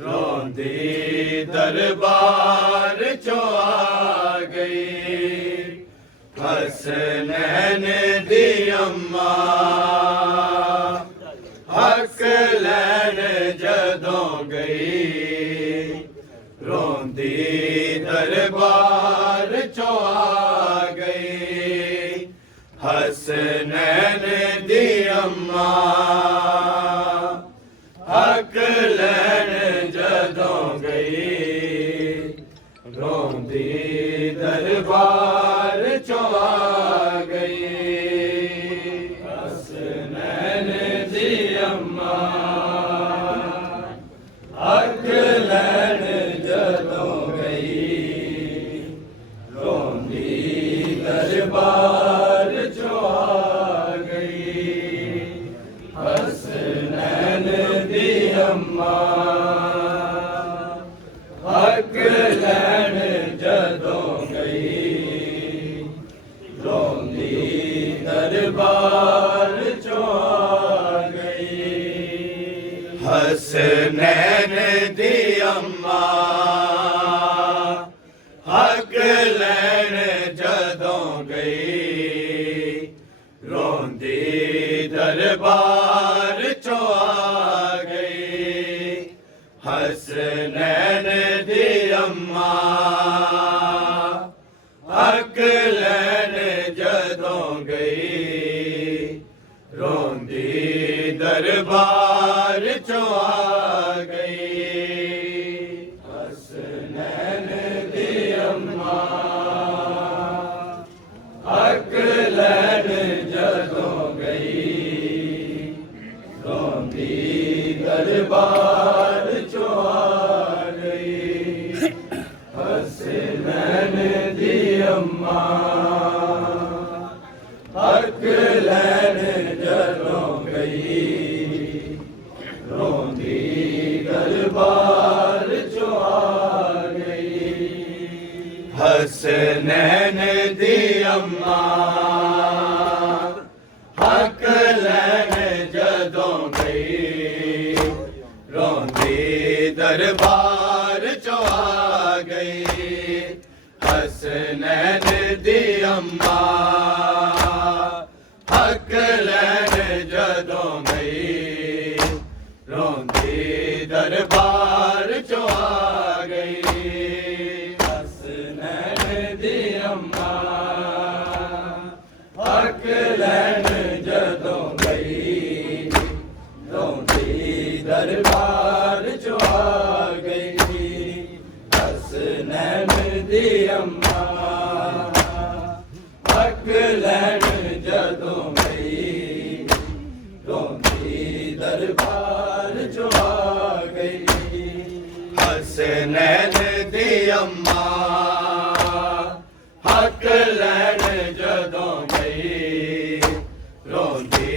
रोंदी दरबार चो आ गई हसनैन दी अम्मा हक लैन जदों गई रोंदी दरबार चो आ गई हसनैन दी अम्मा हक लैन जदों गई रोंदी दरबार चो आ गई हसनैन दी अम्मा हक लैन जदों गई रोंदी दरबार चो आ गई हसनैन दी अम्मा हक लैन जदों गई रोंदी दरबार चो आ गई हसनैन दी अम्मा हक लैन जदों गई रोंदी दरबार चो आ गई हसनैन दी अम्मा हक लैन जदों गई रोंदी दरबार चो आ गई हसनैन दी अम्मा हक लैन जदों गई रोंदी दरबार चो आ गई हसनैन दी अम्मा हक लैन जदों गई रोंदी दरबार चो आ गई हसनैन दी अम्मा हक लैन जदों गई रोंदी दरबार चो आ गई हसनैन दी अम्मा हक लैन जदों गई रोंदी दरबार चो आ गई हसनैन दी अम्मा हक लैन जदों गई रोंदी दरबार चो आ गई हसनैन दी अम्मा हक लैन जदों गई रोंदी दरबार चो आ गई हसनैन दी अम्मा हक लैन जदों गई रोंदी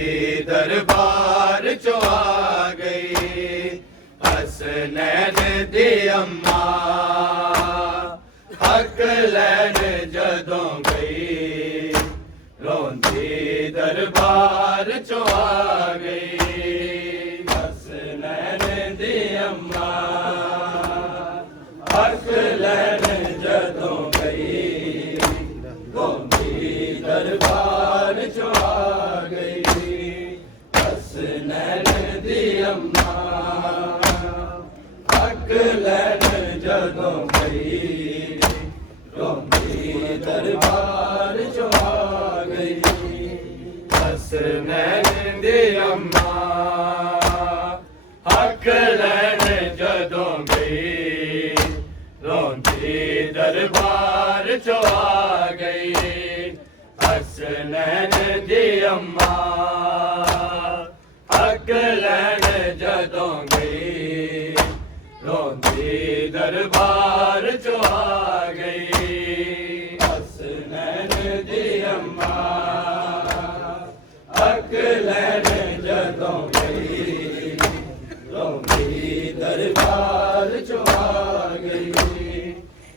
दरबार चो आ गई हसनैन दी अम्मा हक लैन जदों गई रोंदी दरबार चो आ गई हसनैन दी अम्मा हक लैन जदों गई रोंदी दरबार चो आ गई हसनैन दी अम्मा हक लैन जदों गई रोंदी दरबार चो आ गई हसनैन दी अम्मा हक लैन जदों गई रोंदी दरबार चो आ गई हसनैन दी अम्मा हक लैन जदों गई रोंदी दरबार चो आ गई हसनैन दी अम्मा हक लैन जदों गई रोंदी दरबार चो आ गई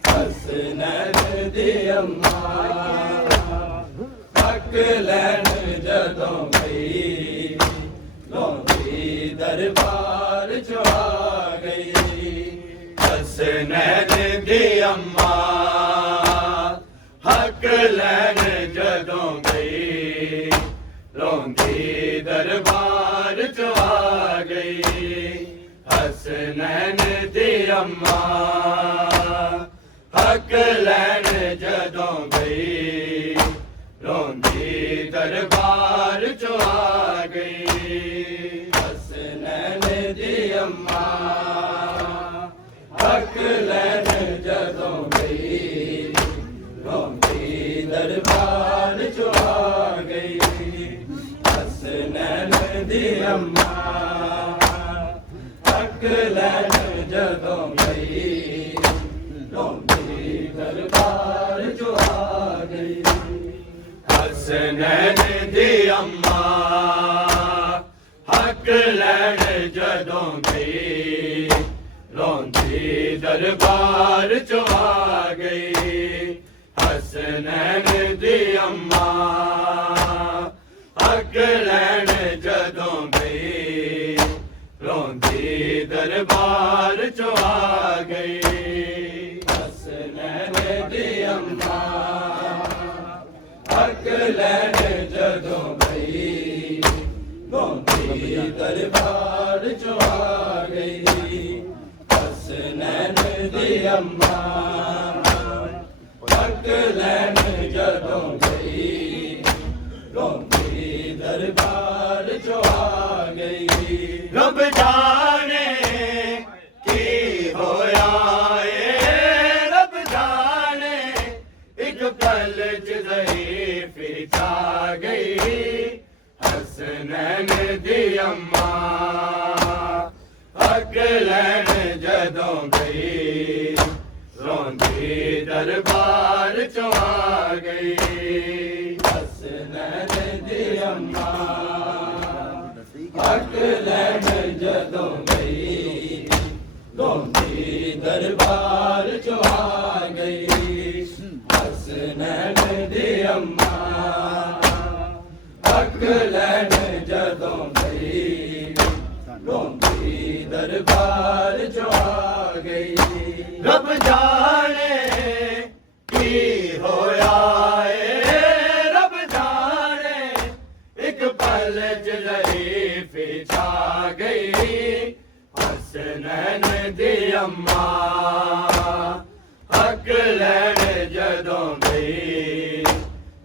हसनैन दी अम्मा हक लैन जदों गई रोंदी दरबार चो आ गई हसनैन दी अम्मा हक लैन जदों गई रोंदी दरबार चो आ गई हसनैन दी अम्मा हक लैन जदों गई रोंदी दरबार चो आ गई हसनैन दी अम्मा हक लैन जदों गई रोंदी दरबार चो आ गई हसनैन दी अम्मा हक लैन जदों गई रोंदी दरबार चो आ गई हसनैन दी अम्मा हक लैन जदों गई रोंदी दरबार चो आ गई हसनैन दी अम्मा हक लैन जदों गई रोंदी दरबार चो आ गई हसनैन दी अम्मा हक लैन जदों गई रोंदी दरबार चो आ गई हसनैन दी अम्मा हक लैन जदों गई रोंदी दरबार चो आ गई रब जाने की होया ए रब जाने एक पल च ज़ईफ़ छा गई हसनैन दी अम्मा हक लैन जदों गई रोंदी दरबार चो आ गई हसनैन दी अम्मा हक लैन जदों गई रोंदी दरबार चो आ गई हसनैन दी अम्मा हक लैन जदों गई रोंदी दरबार चो आ गई रब जाने की होया ए रब जाने एक पल च ज़ईफ़ छा गई हसनैन दी अम्मा हक लैन जदों गई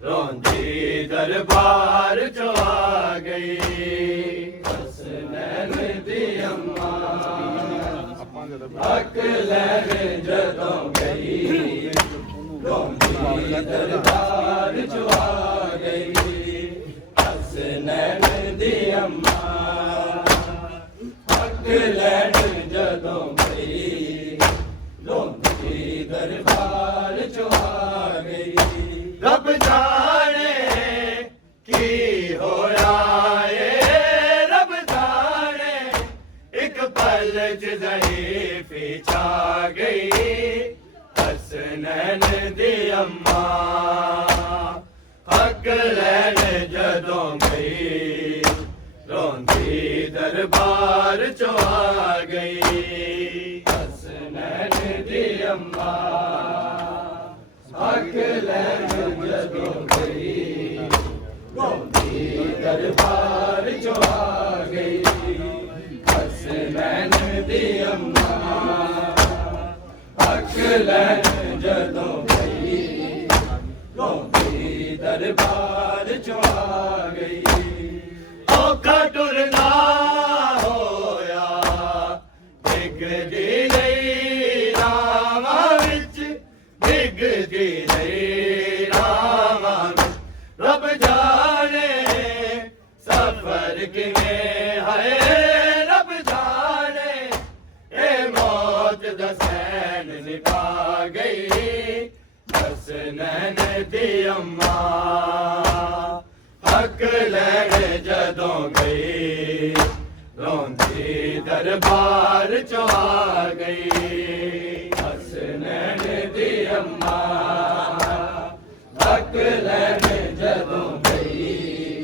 रोंदी दरबार चो आ गई हसनैन दी अम्मा हक लैन जदों गई रोंदी दरबार चो आ गई हसनैन दी अम्मा हक लैन जदों गई रोंदी दरबार चो आ गई रब जाने की होया ए रब जाने एक पल च ज़ईफ़ छा गई हसनैन दी अम्मा हक लैन जदों गई रोंदी दरबार चो आ गई हसनैन दी अम्मा हक लैन जदों गई रोंदी दरबार चो आ गई हसनैन दी अम्मा हक लैन जदों गई रोंदी दरबार चो आ गई औखा टुरना होया डिगदी लई रावां विच डिगदी लई रावां विच रब जाने सफर किवें है रब जाने ए मौत दा सैन निभा गई हसनैन दी अम्मा हक लैन जदों गई रोंदी दरबार चो आ गई हसनैन दी अम्मा हक लैन जदों गई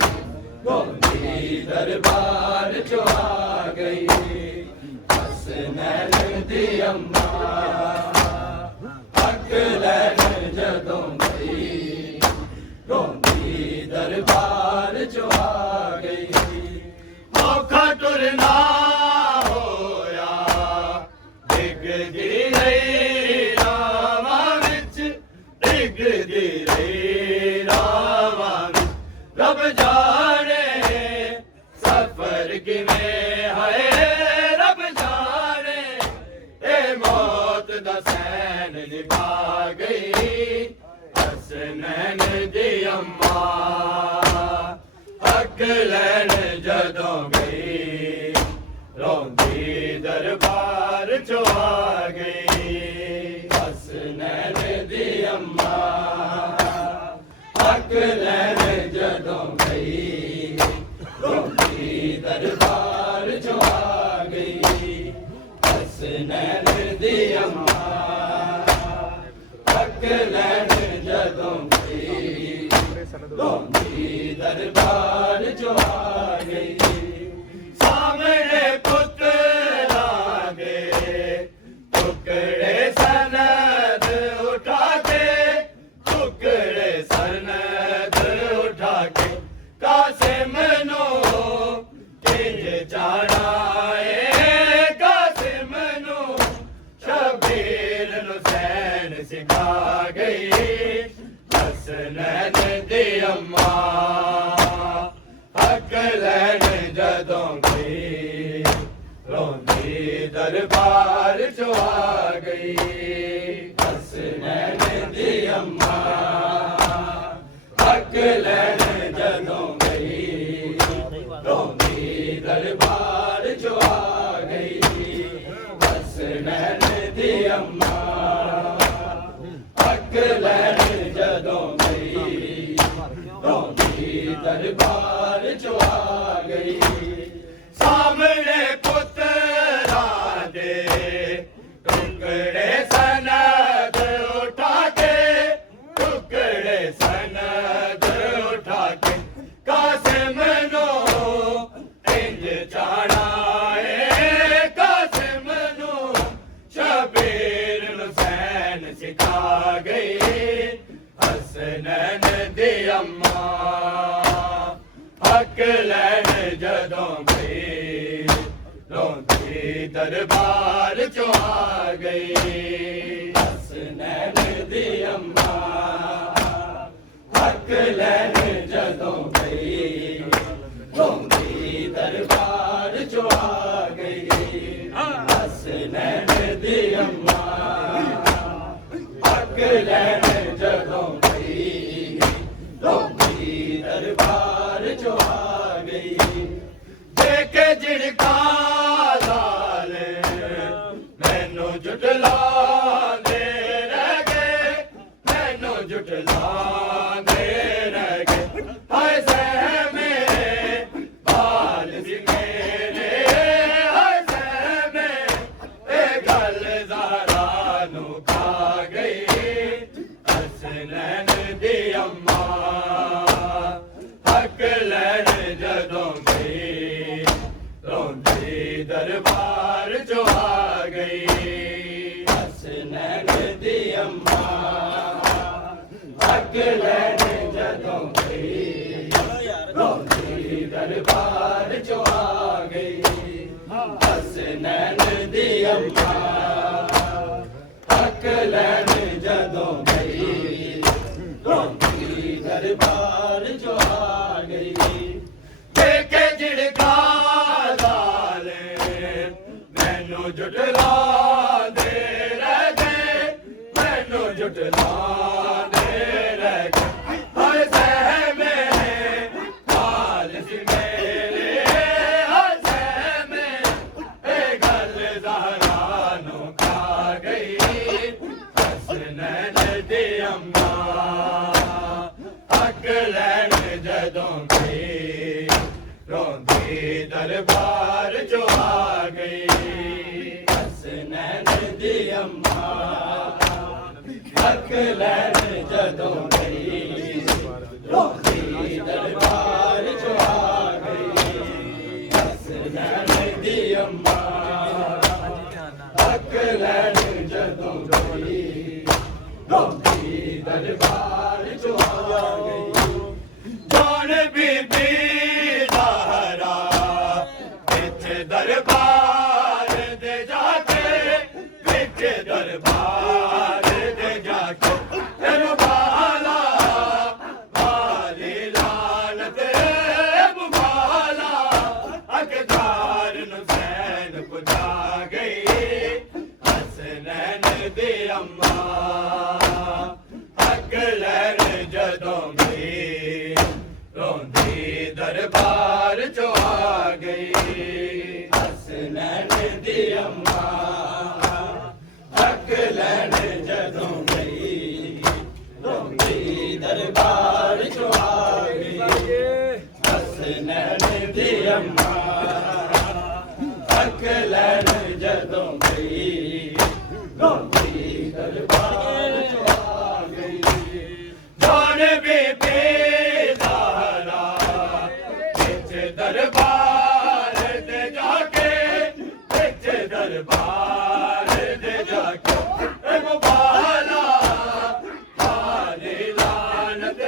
रोंदी दरबार चो आ गई हसनैन ਲੈਣ ਦੀ ਅੰਮਾ ਹੱਕ ਲੈਣ ਜਦੋਂ ਗਈ ਰੋਂਦੀ ਦਰਬਾਰ ਚੋਂ ਆ ਗਈ ਔਖਾ ਟੁਰਨਾ ਹੋਇਆ ਡਿੱਗਦੀ ਰਹੀ ਰਾਵਾਂ ਵਿੱਚ ਡਿੱਗਦੀ ਰਹੀ ਰਾਵਾਂ ਵਿੱਚ ਰੱਬ ਜਾਣੇ ਸਫਰ ਕਿਵੇਂ ਹੈ ਰੱਬ ਜਾਣੇ ਇਹ ਮੌਤ ਦਾ ਸੈਨ ਨਿਭਾ ਗਈ ਹਸਨੈਨ ਦੀ ਅੰਮਾ ਹੱਕ ਲੈਣ ਜਦੋਂ ਗਈ ਰੋਂਦੀ ਦਰਬਾਰ ਚੋਂ ਆ ਗਈ ਹਸਨੈਨ ਦੀ ਅੰਮਾ ਹੱਕ ਲੈਣ ਜਦੋਂ ਗਈ ਰੋਂਦੀ ਦਰਬਾਰ ਚੋਂ ਆ ਗਈ ਹਸਨੈਨ ਦੀ ਅੰਮਾ ਹੱਕ ਲੈਣ ਜਦੋਂ ਗਈ ਰੋਂਦੀ ਦਰਬਾਰ ਚੋਂ ਆ ਗਈ ਸਾਹਮਣੇ ਪੁੱਤਰਾਂ ਦੇ ਟੁਕੜੇ ਸਨਦ ਉਠਾ ਕੇ ਟੁਕੜੇ ਸਨਦ ਉਠਾ ਕੇ ਕਾਸਿਮ ਨੂੰ ਕਿੰਜ ਜਾਣਾ ਏ ਕਾਸਿਮ ਨੂੰ ਸ਼ਬੀਰ ਨੂੰ ਸੈਨ ਸਿਖਾ ਗਈ ਹਸਨੈਨ ਦੀ ਅੰਮਾ ਹੱਕ ਲੈਣ ਜਦੋਂ ਗਈ ਰੋਂਦੀ ਦਰਬਾਰ ਚੋਂ ਆ ਗਈ ਹਸਨੈਨ ਦੀ ਅੰਮਾ ਹੱਕ ਲੈਣ ਜਦੋਂ ਗਈ ਰੋਂਦੀ ਦਰਬਾਰ ਚੋਂ ਆ ਗਈ ਹਸਨੈਨ ਦੀ ਅੰਮਾ ਹੱਕ ਲੈਣ ਜਦੋਂ ਗਈ ਰੋਂਦੀ ਦਰਬਾਰ ਚੋਂ ਆ ਗਈ ਸਾਹਮਣੇ ਪੁੱਤਰਾਂ ਦੇ ਟੁਕੜੇ ਸਨਦ ਉਠਾ ਕੇ ਟੁਕੜੇ ਸਨਦ ਉਠਾ ਕੇ ਕਾਸਿਮ ਨੂੰ ਇੰਜ ਜਾਣਾ ਏ ਕਾਸਿਮ ਨੂੰ ਸ਼ਬੀਰ ਨੂੰ ਸੈਨ ਸਿਖਾ ਗਈ ਹਸਨੈਨ ਦੀ ਅੰਮਾ ਹੱਕ ਲੈਣ ਜਦੋਂ ਗਈ ਰੋਂਦੀ ਦਰਬਾਰ ਚੋਂ ਆ ਗਈ ਹਸਨੈਨ ਦੀ ਅੰਮਾ ਹੱਕ ਲੈਣ ਜਦੋਂ ਗਈ ਰੋਂਦੀ ਦਰਬਾਰ ਚੋਂ ਆ ਗਈ ਹਸਨੈਨ ਦੀ ਅੰਮਾ ਹੱਕ ਲੈਣ ਜਦੋਂ ਗਈ ਰੋਂਦੀ ਦਰਬਾਰ ਚੋਂ ਆ ਗਈ ਦੇਖ ਝਿੜਕਾ ਲਾਲੇ ਮੈਨੂੰ ਜੁਟਲਾਉਂਦੇ ਰਹਿ ਗਏ ਮੈਨੂੰ ਜੁਟਲਾਉਂਦੇ ਰਹਿ ਗਏ ਹਾਏ ਸਹਿਮੇ ਬਾਲ ਸੀ ਮੇਰੇ ਹਾਏ ਸਹਿਮੇ ਇਹ ਗੱਲ ਜ਼ਾਰਾ ਨੂੰ ਖਾ ਗਈ ਹਸਨੈਨ ਦੀ ਅੰਮਾ ਹੱਕ ਲੈਣ ਜਦੋਂ ਗਈ ਰੋਂਦੀ ਦਰਬਾਰ ਚੋਂ ਆ ਗਈ ਹਸਨੈਨ ਦੀ ਅੰਮਾ ਹੱਕ ਲੈਣ ਜਦੋਂ ਗਈ ਰੋਂਦੀ ਦਰਬਾਰ ਚੋਂ ਆ ਗਈ ਹਸਨੈਨ ਦੀ ਅੰਮਾ ਹੱਕ ਲੈਣ ਜਦੋਂ ਗਈ ਰੋਂਦੀ ਦਰਬਾਰ ਚੋਂ ਆ ਗਈ ਦੇਖੇ ਝਿੜਕਾ ਲਾਲੇ ਮੈਨੂੰ ਜੁਟਲਾਉਂਦੇ ਰਹਿ ਗਏ ਮੈਨੂੰ ਜੁਟਲਾਉਂਦੇ ਰਹਿ ਗਏ ਹਾਏ ਸਹਿਮੇ ਹਾਲ ਸੀ ਮੇਰੇ ਹਾਏ ਸਹਿਮੇ ਇਹ ਗੱਲ ਜ਼ਾਰਾ ਨੂੰ ਖਾ ਗਈ ਹਸਨੈਨ ਦੀ ਅੰਮਾ ਹੱਕ ਲੈਣ ਜਦੋਂ ਗਈ ਰੋਂਦੀ ਦਰਬਾਰ ਚੋਂ ਆ ਗਈ ਹਸਨੈਨ ਦੀ ਅੰਮਾ ਹੱਕ ਲੈਣ ਜਦੋਂ ਗਈ ਰੋਂਦੀ ਦਰਬਾਰ ਚੋਂ ਆ ਗਈ ਹਸਨੈਨ ਦੀ ਅੰਮਾ ਹੱਕ ਲੈਣ ਜਦੋਂ ਗਈ ਰੋਂਦੀ ਦਰਬਾਰ ਚੋਂ ਆ ਗਈ ਜਾਨ ਬੀਬੀ ਜ਼ਾਹਰਾ ਇੱਥੇ ਦਰਬਾਰ ਦੇ ਜਾ ਕੇ ਵਿੱਚ ਦਰਬਾਰ ਦੇ ਜਾ ਕੇ ਇਹਨੂੰ ਬਾਲਾ ਵਾਲੀ ਲਾਨਤ ਮੁਬਾਲਾ ਅਕਦਾਰ ਨੂੰ ਸੈਨ ਪੁਜਾ ਗਈ ਹਸਨੈਨ ਦੀ ਅੰਮਾ ਹੱਕ ਲੈਣ ਜਦੋਂ ਗਈ ਰੋਂਦੀ ਦਰਬਾਰ ਚੋਂ ਆ ਗਈ ਹਸਨੈਨ ਦੀ ਅੰਮਾ ਹੱਕ ਲੈਣ ਜਦੋਂ ਗਈ ਰੋਂਦੀ ਦਰਬਾਰ ਚੋਂ ਆ ਗਈ ਹਸਨੈਨ ਦੀ ਅੰਮਾ ਹੱਕ ਲੈਣ ਜਦੋਂ ਗਈ ਰੋਂਦੀ ਦਰਬਾਰ ਚੋਂ ਆ ਗਈ ਜਾਨ ਬੀਬੀ ਜ਼ਾਹਰਾ ਵਿੱਚ ਦਰਬਾਰ ਤੇ ਜਾ ਕੇ ਵਿੱਚ ਦਰਬਾਰ ਤੇ ਜਾ ਕੇ ਇਹ ਮੁਬਾਲਾ ਵਾਲੀ ਲਾਨਤ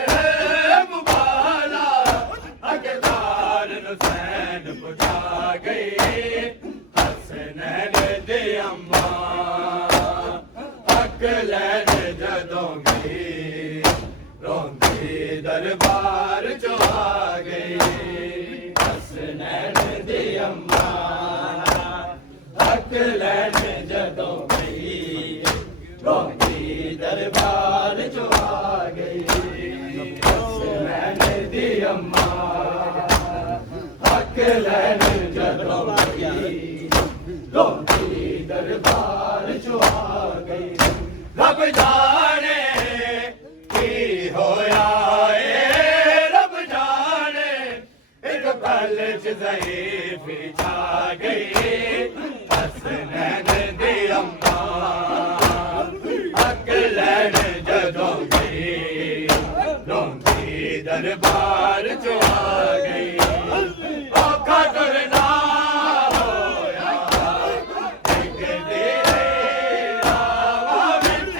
ਮੁਬਾਲਾ ਅਕਦਾਰ ਨੂੰ ਸੈਨ ਪੁਜਾ ਗਈ ਹਸਨੈਨ ਦੀ ਅੰਮਾ ਹੱਕ ਲੈਣ ਜਦੋਂ ਗਈ ਰੋਂਦੀ ਦਰਬਾਰ ਚੋਂ ਆ ਗਈ ਹਸਨੈਨ ਦੀ ਅੰਮਾ ਹੱਕ ਲੈਣ ਜਦੋਂ ਗਈ ਰੋਂਦੀ ਦਰਬਾਰ ਚੋਂ ਆ ਗਈ ਹਸਨੈਨ ਦੀ ਅੰਮਾ ਹੱਕ ਲੈਣ ਜਦੋਂ ਗਈ ਰੋਂਦੀ ਦਰਬਾਰ ਚੋਂ ਆ ਗਈ ਰੱਬ ਜਾਣੇ ਕੀ ਹੋਇਆ ਏ ਰੱਬ ਜਾਣੇ ਇੱਕ ਪਲ ਚ ਜ਼ਈਫ ਛਾ ਗਈ ਹਸਨੈਨ ਦੀ ਅੰਮਾ ਹੱਕ ਲੈਣ ਜਦੋਂ ਗਈ ਰੋਂਦੀ ਦਰਬਾਰ ਚੋਂ ਆ ਗਈ ਔਖਾ ਤੁਰਨਾ ਹੋਇਆ ਡਿੱਗਦੀ ਰਹੀ ਰਾਵਾਂ ਵਿੱਚ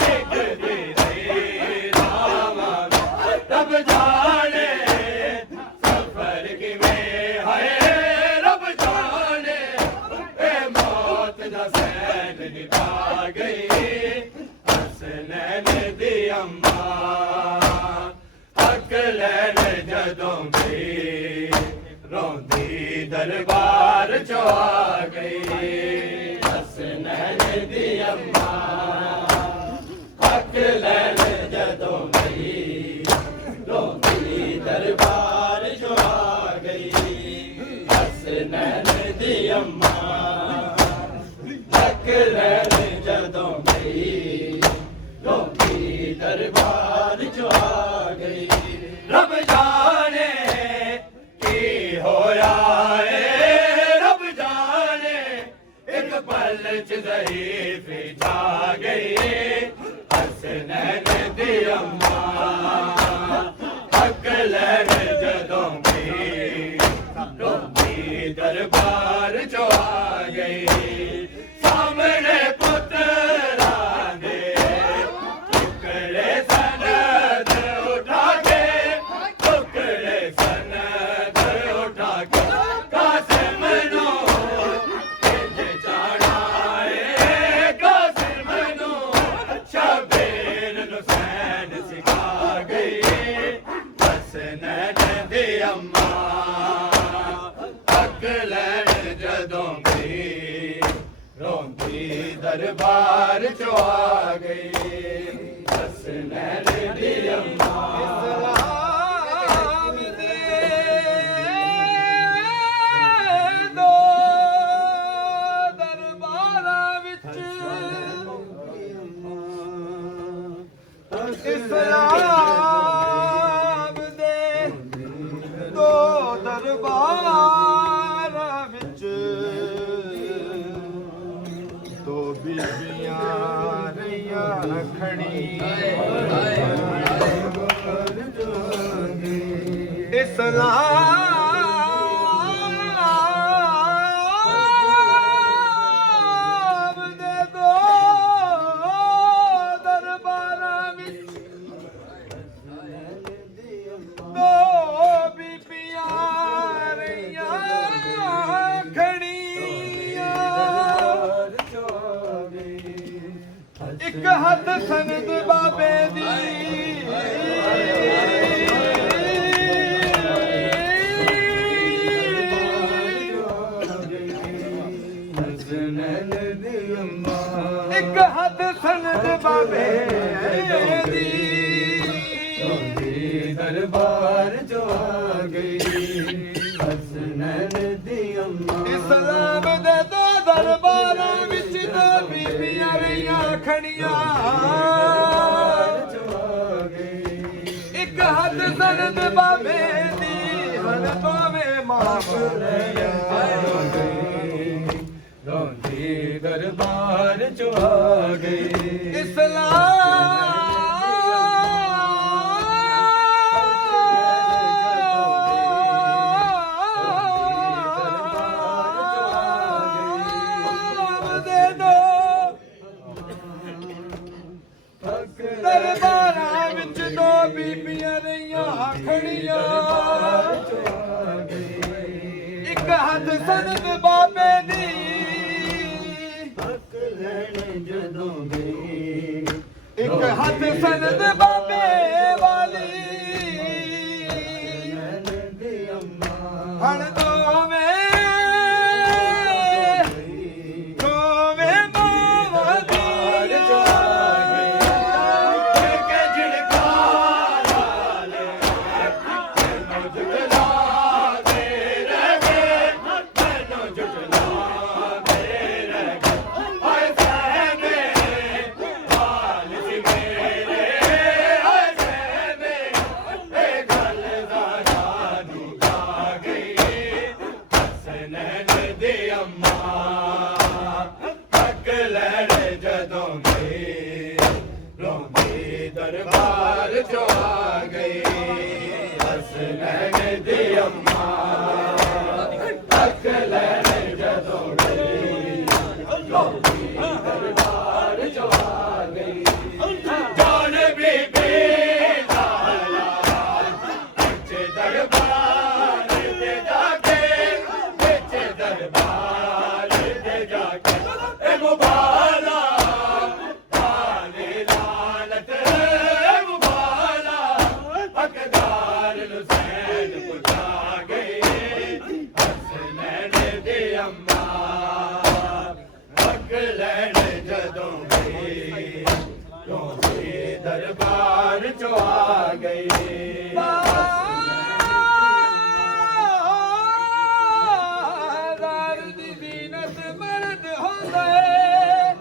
ਡਿੱਗਦੀ ਰਹੀ ਰਾਵਾਂ ਵਿੱਚ ਰੱਬ ਜਾਣੇ ਸਫ਼ਰ ਕਿਵੇਂ ਹੈ ਰੱਬ ਜਾਣੇ ਇਹ ਮੌਤ ਦਾ ਸੈਨ ਨਿਭਾ ਗਈ ਹਸਨੈਨ ਦੀ ਅੰਮਾ ਹੱਕ ਲੈਣ ਜਦੋਂ ਗਈ ਰੋਂਦੀ ਦਰਬਾਰ ਚੋਂ ਆ ਗਈ ਹਸਨੈਨ ਦੀ ਅੰਮਾ ਹੱਕ ਲੈਣ ਜਦੋਂ ਗਈ ਰੋਂਦੀ ਦਰਬਾਰ ਚੋਂ ਆ ਗਈ ਹਸਨੈਨ ਦੀ ਅੰਮਾ ਹੱਕ ਲੈਣ ਜਦੋਂ ਗਈ ਰੋਂਦੀ ਦਰਬਾਰ ਚੋਂ ਆ ਗਈ ਰੱਬ ਜਾਣੇ ਕੀ ਹੋਇਆ ਏ ਰੱਬ ਜਾਣੇ ਇੱਕ ਪਲ ਚ ਜ਼ਈਫ ਛਾ ਗਈ ਹਸਨੈਨ ਦੀ ਅੰਮਾ ਹੱਕ ਲੈਣ ਜਦੋਂ ਗਈ ਰੋਂਦੀ ਦਰਬਾਰ ਚੋਂ ਆ ਗਈ ਸਾਹਮਣੇ ਪੁੱਤਰਾਂ ਦੇ ਟੁਕੜੇ ਸਨਦ ਉਠਾ ਕੇ ਟੁਕੜੇ ਸਨਦ ਉਠਾ ਕੇ ਕਾਸਿਮ ਨੂੰ ਇੰਜ ਜਾਣਾ ਏ ਕਾਸਿਮ ਨੂੰ ਸ਼ਬੀਰ ਨੂੰ ਸੈਨ ਸਿਖਾ ਗਈ ਹਸਨੈਨ ਦੀ ਅੰਮਾ ਹੱਕ ਲੈਣ ਜਦੋਂ ਗਈ ਰੋਂਦੀ ਦਰਬਾਰ ਚੋਂ ਆ ਗਈ ਹਸਨੈਨ ਦੀ ਅੰਮਾ ਇਸਲਾਮ ਦੇ ਦੋ ਦਰਬਾਰਾਂ ਵਿੱਚ ਇਸਲਾਮ ਦੇ ਦੋ ਦਰਬਾਰਾਂ ਵਿੱਚ ਦੋ ਬੀਬੀਆਂ ਰਹੀਆਂ ਇਸਲਾਮ ਇੱਕ ਹੱਥ ਸੰਤ ਬਾਬੇ ਦੀ ਇੱਕ ਹੱਥ ਸੰਤ ਬਾਬੇ ਦੀ ਦਰਬਾਰ ਚੋਂ ਆ ਗਈ ਹਸਨੈਨ ਦੀ ਅੰਮਾ ਇਸਲਾਮ ਦੇ ਦੋ ਦਰਬਾਰਾਂ ਵਿੱਚ ਦੋ ਬੀਬੀਆਂ ਰਹੀਆਂ ਖੜੀਆਂ ਇੱਕ ਹੱਥ ਸੰਤ ਬਾਬੇ ਦੀ ਹਨ ਦੋਵੇਂ ਮਾਂ ਰੋਂਦੀ ਦਰਬਾਰ ਚੋਂ ਆ ਗਈ ਦਰਬਾਰਾਂ ਵਿੱਚ ਦੋ ਬੀਬੀਆਂ ਰਹੀਆਂ ਖੜੀਆਂ ਇੱਕ ਹੱਥ ਸੰਤ ਬਾਬੇ ਦੀ ਹੱਕ ਲੈਣ ਜਦੋਂ ਗਈ ਇੱਕ ਹੱਥ ਸੰਤ ਬਾਬੇ ਵਾਲੀ ਦੀ ਅੰਮਾ ਹਣ ਦੋਵੇਂ ਮਾਵਾਂ ਦੀਆਂ ਦਰਬਾਰ ਚੋਂ ਆ ਗਈ ਹਸਨੈਨ ਦੀ ਅੰਮਾ ਹੱਕ ਲੈਣ ਜਦੋਂ ਗਈ ਦਰਬਾਰ ਚੋਂ ਆ ਗਈ ਜਾਨ ਬੀਬੀ ਵਿੱਚ ਦਰਬਾਰ ਤੇ ਜਾ ਕੇ ਵਿੱਚ ਦਰਬਾਰ ਤੇ ਜਾ ਕੇ ਇਹ ਮੁਬਾਲਾ ਦਰਬਾਰ ਚੋਂ ਆ ਗਈ ਬਾਜ਼ਾਰ ਦੀ ਜ਼ੀਨਤ ਮਰਦ ਹੁੰਦਾ ਏ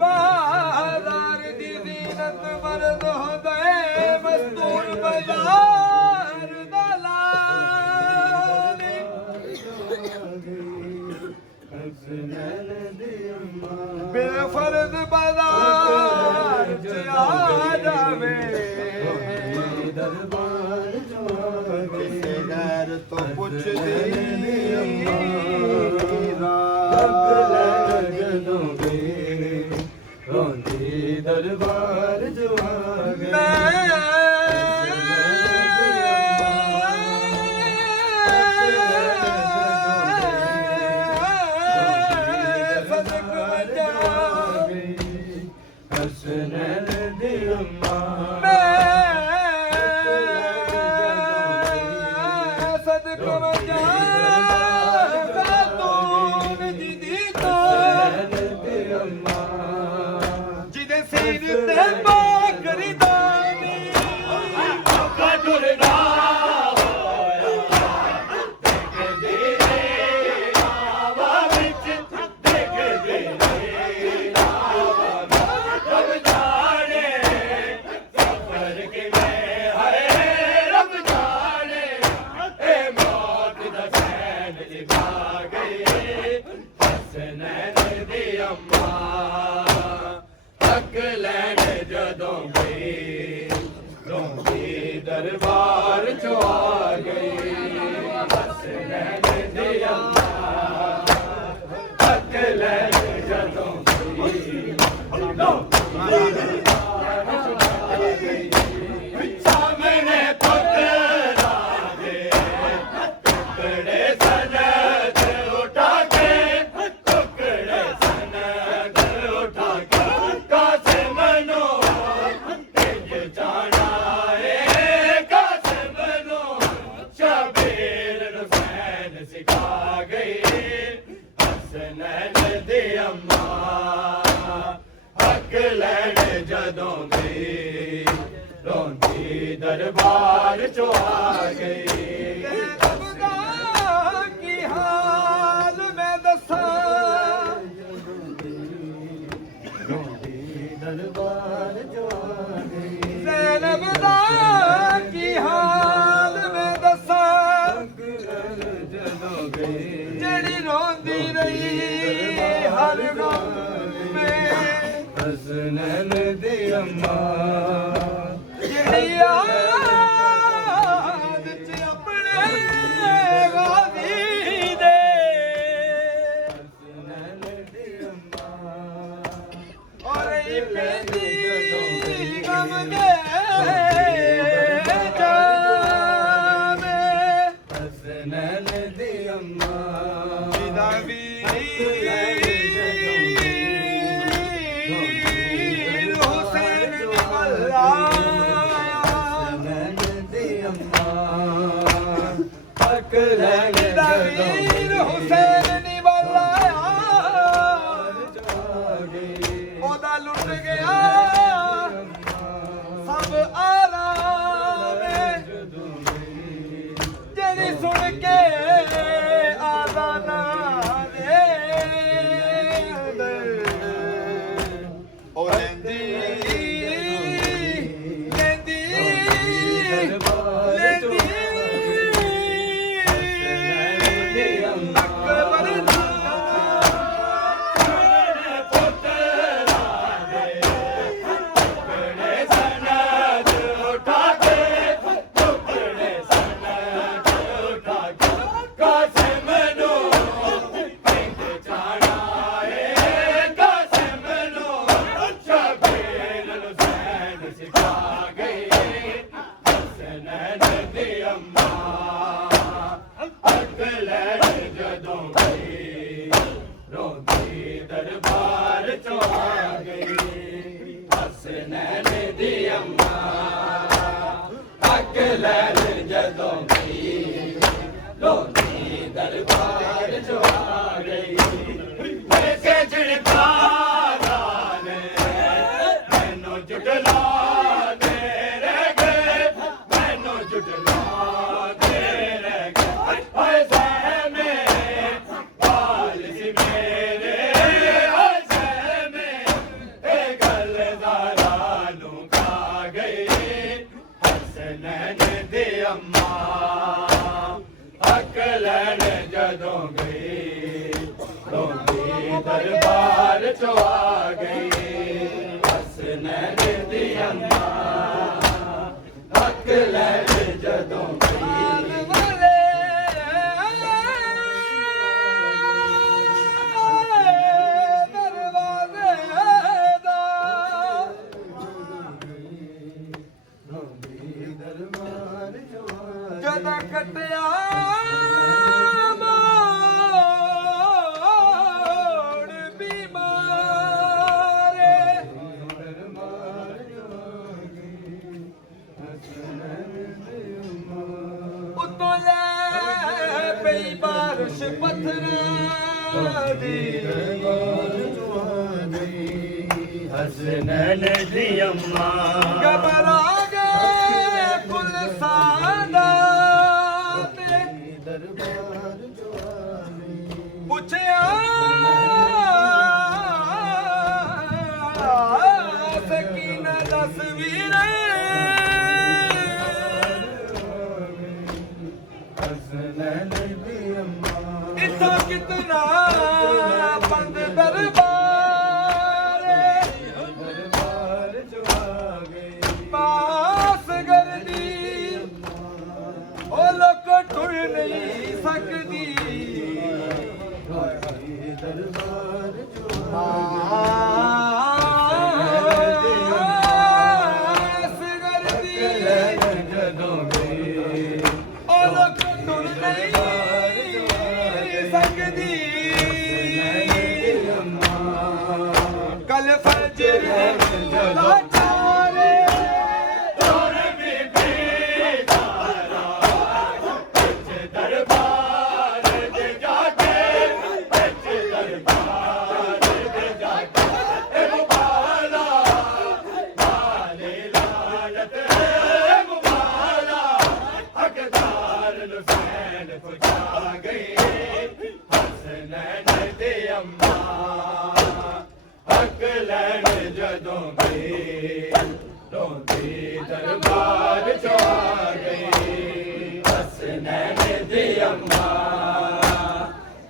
ਬਾਜ਼ਾਰ ਦੀ ਜ਼ੀਨਤ ਮਰਦ ਹੁੰਦਾ ਏ ਮਸਤੂਰ ਬਾਜ਼ਾਰ ਦਾ ਲਾਨੀ ਹਸਨੈਨ ਦੀ ਅੰਮਾ ਬੇਫਰਜ਼ ਬਾਜ਼ਾਰ ਚ ਆ ਜਾਵੇ ਦਰਬਾਰ ਚੋਂ ਆ ਗਈ ਕਿਸੇ ਗੈਰ ਤੋਂ ਪੁੱਛਦੀ ਜਦੋਂ ਗਈ ਰੋਂਦੀ ਦਰਬਾਰ ਚੋਂ ਆ ਗਈ ਹਸਨੈਨ ਦੀ ਅੰਮਾ ਸਦਕ ਵਜਾ ਖਾਤੂਨ ਦੀ ਤੋਂ ਜਿਹਦੇ ਸਿਰ ਤੇ ਬਾਕਰੀ ਦਾਨੀ ਕਟੁਰਦਾ ਹੋਇਆ ਦੇਖਦੇ ਆਵਾ ਵਿੱਚ ਦੇਖਦੇ ਰੱਬ ਜਾਣੇ ਸਫਰ ਕਿਵੇਂ ਹੈ ਰੱਬ ਜਾਣੇ ਇਹ ਮੌਤ ਦਾ ਸੈਨ ਲਿਖਾ ਗਈ ਹਸਨੈਨ ਦੀ ਅੰਮਾ ਹੱਕ ਲੈਣ ਜਦੋਂ ਗਈ ਰੋਂਦੀ ਦਰਬਾਰ ਚੋਂ ਆ ਗਈ ਹਸਨੈਨ ਦੀ ਅੰਮਾ ਹੱਕ ਲੈਣ ਜਦੋਂ ਗਈ ਸਾਹਮਣੇ ਪੁੱਤਰਾ ਦੇ ਟੁਕੜੇ ਸਨਦ ਉਠਾ ਕੇ ਟੁਕੜੇ ਸਨਦ ਦੀ ਅੰਮਾ ਹੱਕ ਲੈਣ ਜਦੋਂ ਗਈ ਰੋਂਦੀ ਦਰਬਾਰ ਚੋਂ ਆ ਗਈ ਕੀ ਹਾਲ ਮੈਂ ਦੱਸਾਂ ਦਰਬਾਰ ਚੋਂ ਆ ਗਈ ਜ਼ੈਨਬ ਦਾ ਕੀ ਹਾਲ ਮੈਂ ਦੱਸਾਂ ਜਦੋਂ ਗਈ ਜਿਹੜੀ ਰੋਂਦੀ ਰਹੀ ਹਰ ਗਮ ਮੈਂ ਹਸਨੈਨ ਦੀ ਅੰਮਾ ਜਿਹੜੀ ਯਾਦ ਚ ਆਪਣੇ ਗਾਜ਼ੀ ਦੇ ਹਸਨੈਨ ਦੀ ਅੰਮਾ ਔਰ ਇਹ ਪੈਂਦੀ ਗਮ ਦੇ ਜਾਵੇ ਹਸਨੈਨ ਦੀ ਅੰਮਾ ਜਿਹਦਾ ਵੀਰ ਹੁਸੈਨ ਨਿਵੱਲਾ ਹਸਨੈਨ ਦੀ ਅੰਮਾ ਹੱਕ ਲੈਣ ਜਿਹਦਾ ਵੀਰ ਹੁਸੈਨ ਨਿਵੱਲਾ ਉਹਦਾ ਲੁੱਟ ਗਿਆ ਸਭ ਆਰਾਮ ਜਿਹੜੀ ਸੁਣ ਕੇ ਆਜ਼ਾਨਾ ਦੇ ਉਹ ਲੈਂਦੀ ਅਕਬਰ ਦਾ ਦਰਬਾਰ ਚੋਂ ਆ ਗਈ ਹਸਨੈਨ ਦੀ ਅੰਮਾ ਹੱਕ ਲੈਣ ਜਦੋਂ ਗਈ ਰੋਂਦੀ ਦਰਬਾਰ ਚੋਂ ਆ ਗਈ ਐਸੇ ਝੜਕਾਰਾ ਨੇ ਮੈਨੂੰ ਝੁਟਲਾ ਦੇ ਰਹਿ ਗਏ ਮੈਨੂੰ ਝੁਟਲਾ ਦੇ ਰਹਿ ਗਏ ਹਾਏ ਜ਼ਹਿਮੇ ਬਾਲ ਸੀ ਮੇਰੇ ਹਾਏ ਜ਼ਹਿਮੇ ਇਹ ਗੱਲ ਜ਼ਾਰਾ ਨੂੰ ਖਾ ਗਈ ਹਸਨੈਨ ਦੀ ਅੰਮਾ ਹੱਕ ਲੈਣ ਜਦੋਂ ਗਈ ਰੋਂਦੀ ਦਰਬਾਰ ਚੋਂ ਆ ਗਈ ਹਸਨੈਨ ਦੀ ਅੰਮਾ ਹੱਕ ਲੈਣ ਜਦੋਂ ਗਈ ਦਰਬਾਰ ਚੋਂ ਆ ਜਦੋਂ ਕੱਟਿਆ ਮੋੜ ਬਿਮਾਰੇ ਉਤੋਂ ਲੈ ਪਈ ਬਾਰਿਸ਼ ਪੱਥਰਾਂ ਦੀ ਹਸਨੈਨ ਦੀ ਅੰਮਾ ਘਬਰਾ ਗਏ ਕੁਲ ਸਾਦਾ ਤੇ ਦਰਬਾਰ ਚੋਂ ਆ ਗਈ ਪੁੱਛਿਆ ਸਕੀਨਾ ਦੱਸ ਵੀਰੇ ਹਸਨੈਨ ਦੀ ਅੰਮਾ ਇੱਥੋਂ ਕਿਤਨਾ ਬੰਦ ਦਰਬਾਰ ਦਰਬਾਰ ਚੋਂ ਆ ਗਈ ਪਾਸ ਕਰਦੀ ਉਹ ਲੋਕ ਟੁਰ ਨਹੀਂ ਸਕਦੀ ਦਰਬਾਰ ਚੋਂ ਜਦੋਂ ਗਈ ਉਹ ਲੋਕ ਟੁਰ ਨਹੀਂ ਸਕਦੀ ਕੱਲ ਫਜਰ ਦਾ ਚਾਰੇ ਤੋਰ ਬੀਬੀ ਤਾਰਾ ਦਰਬਾਰ ਤੇ ਜਾ ਕੇ ਦਰਬਾਰ ਜਦੋਂ ਗਈ ਰੋਂਦੀ ਦਰਬਾਰ ਚੋਂ ਆ ਗਈ ਹਸਨੈਨ ਦੀ ਅੰਮਾ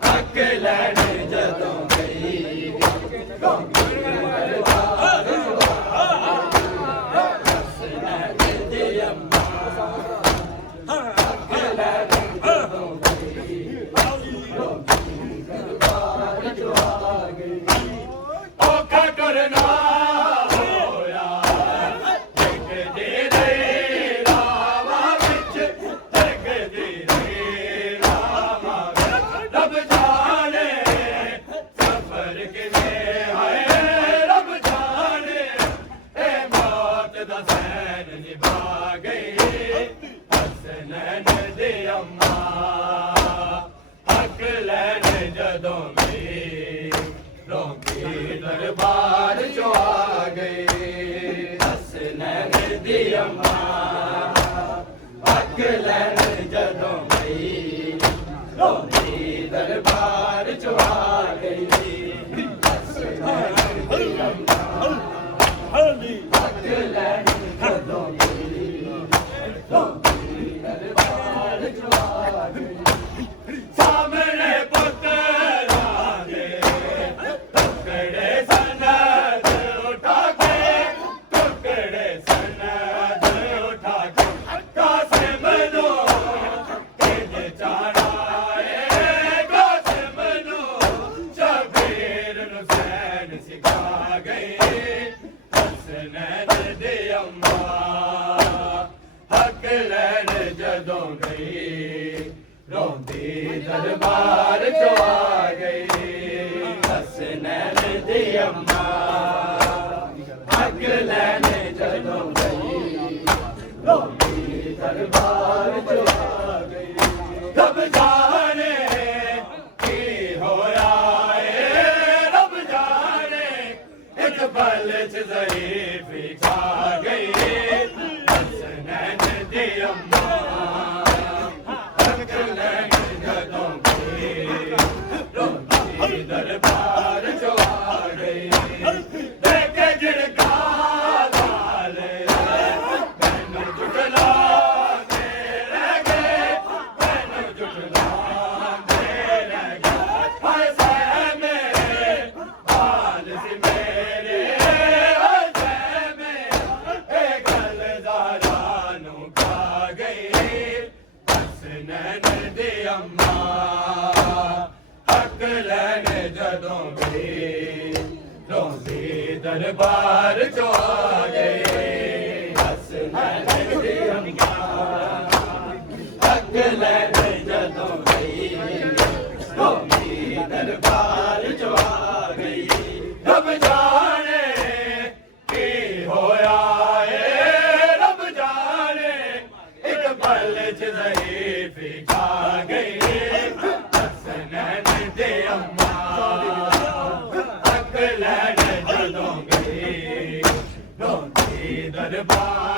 ਹੱਕ ਲੈਣ ਜਦੋਂ ਗਈ ਰੋਂਦੀ ਦਰਬਾਰ ਚੋਂ ਆ ਗਈ ਹਸਨੈਨ ਦੀ ਅੰਮਾ ਹੱਕ ਲੈਣ ਜਦੋਂ ਗਈ ਰੋਂਦੀ ਦਰਬਾਰ ਚੋਂ ਆ ਗਈ ਔਖਾ ਕਰਨਾ ਜਦੋਂ ਵੀ ਰੋਂਦੀ ਦਰਬਾਰ ਚੋਂ ਆ ਗਏ ਹਸਨੈਨ ਦੀ ਅੰਮਾ ਹੱਕ ਲੈਣ ਜਦੋਂ ਗਈ ਰੋਂਦੀ ਦਰਬਾਰ ਚੋਂ ਆ ਗਈ ਹਸਨੈਨ ਦੀ ਅੰਮਾ ਹੱਕ ਲੈਣ ਜਦੋਂ ਗਈ ਰੋਂਦੀ ਦਰਬਾਰ ਚੋਂ ਆ ਗਈ ਸਾਹਮਣੇ ਜਦੋਂ ਗਈ ਰੋਂਦੀ ਦਰਬਾਰ ਚੋਂ ਆ ਗਈ ਹਸਨੈਨ ਦੀ ਅੰਮਾ ਹੱਕ ਲੈਣ ਜਦੋਂ ਗਈ ਰੋਂਦੀ ਦਰਬਾਰ ਚੋਂ ਆ ਗਈ ਰੱਬ ਜਾਣੇ ਕੀ ਹੋਇਆ ਏ ਰੱਬ ਜਾਣੇ ਇੱਕ ਪਲ ਚ ਜ਼ਰੀਫੀ ਖਾ ਗਈ ਹਸਨੈਨ ਦੀ ਅੰਮਾ ਦਰਬਾਰ ਚੋਂ ਆ ਗਈ ਦੇਖ ਝਿੜਕਾ ਲਾਲ ਮੈਨੂੰ ਝੁਕਲਾ ਕੇ ਰਹਿ ਗਏ ਮੈਨੂੰ ਝੁਕਲਾ ਕੇ ਰਹਿ ਗਏ ਹਾਏ ਸੈ ਮੇਰੇ ਹਾਲ ਸੀ ਮੇਰੇ ਹਾਏ ਸੈ ਮੇਰੇ ਇਹ ਗੱਲ ਜ਼ਾਰਾ ਨੂੰ ਖਾ ਗਈ ਹਸਨੈਨ ਦੀ ਅੰਮਾ ਹੱਕ ਲੈਣ ਜਦੋਂ ਗਈ ਰੋਂਦੀ ਦਰਬਾਰ ਚੋਂ ਆ ਗਈ ਹਸਨੈਨ ਦੀ ਅੰਮਾ ਹੱਕ ਲੈਣ ਜਦੋਂ ਗਈ ਰੋਂਦੀ ਦਰਬਾਰ ਚੋਂ ਆ ਗਈ ਰੱਬ ਜਾਣੇ ਕੀ ਹੋਇਆ ਏ ਰੱਬ ਜਾਣੇ ਇੱਕ ਪਲ ਚ ਜ਼ਰੀਫੀ ਖਾ ਗਈ ਹਸਨੈਨ ਦੀ ਅੰਮਾ ਹੱਕ ਲੈਣ ਜਦੋਂ ਗਈ ਰੋਂਦੀ ਦਰਬਾਰ